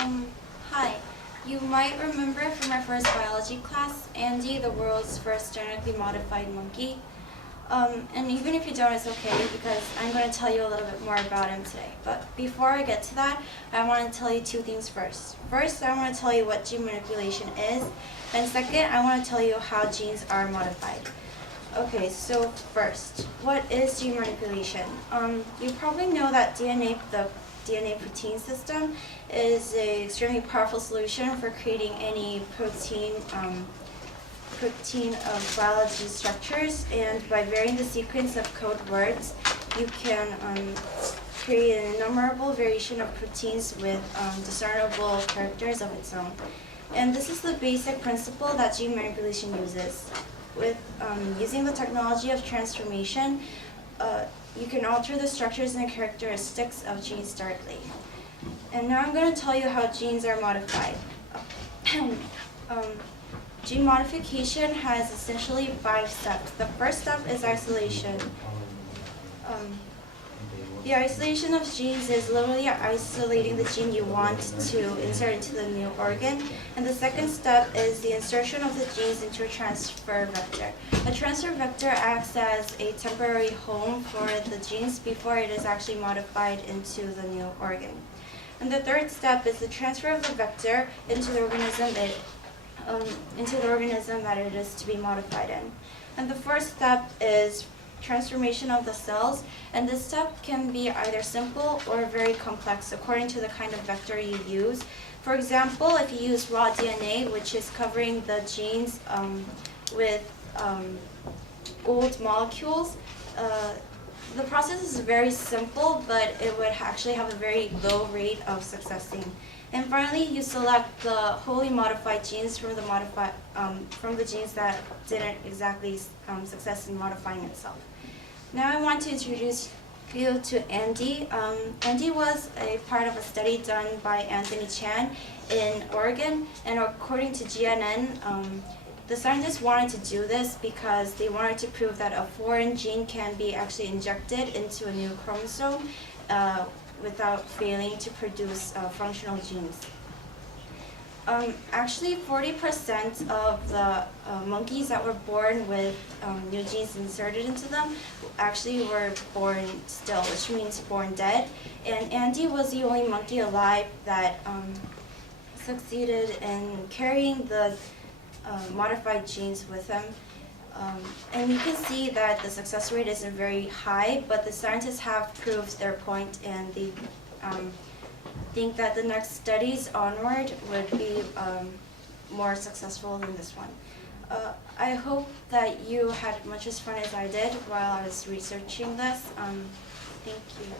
Um, Hi. You might remember from our first biology class, Andy, the world's first genetically modified monkey. And even if you don't, it's okay because I'm going to tell you a little bit more about him today. But before I get to that, I want to tell you two things first. First, I want to tell you what gene manipulation is. And second, I want to tell you how genes are modified. Okay, so first, what is gene manipulation? You probably know that the DNA protein system is an extremely powerful solution for creating any protein of biology structures, and by varying the sequence of code words, you can create an innumerable variation of proteins with discernible characters of its own. And this is the basic principle that gene manipulation uses. With using the technology of transformation, you can alter the structures and characteristics of genes directly. And now I'm going to tell you how genes are modified. Gene modification has essentially 5 steps. The first step is isolation. The isolation of genes is literally isolating the gene you want to insert into the new organ. And the second step is the insertion of the genes into a transfer vector. A transfer vector acts as a temporary home for the genes before it is actually modified into the new organ. And the third step is the transfer of the vector into the organism that it is to be modified in. And the fourth step is transformation of the cells, and this step can be either simple or very complex according to the kind of vector you use. For example, if you use raw DNA, which is covering the genes with old molecules, the process is very simple, but it would actually have a very low rate of successing. And finally, you select the wholly modified genes from the genes that didn't exactly success in modifying itself. Now I want to introduce you to Andy. Andy was a part of a study done by Anthony Chan in Oregon, and according to GNN, the scientists wanted to do this because they wanted to prove that a foreign gene can be actually injected into a new chromosome without failing to produce functional genes. Actually, 40% of the monkeys that were born with new genes inserted into them actually were born still, which means born dead. And Andy was the only monkey alive that succeeded in carrying the modified genes with him. And you can see that the success rate isn't very high, but the scientists have proved their point, and they think that the next studies onward would be more successful than this one. I hope that you had much as fun as I did while I was researching this. Thank you.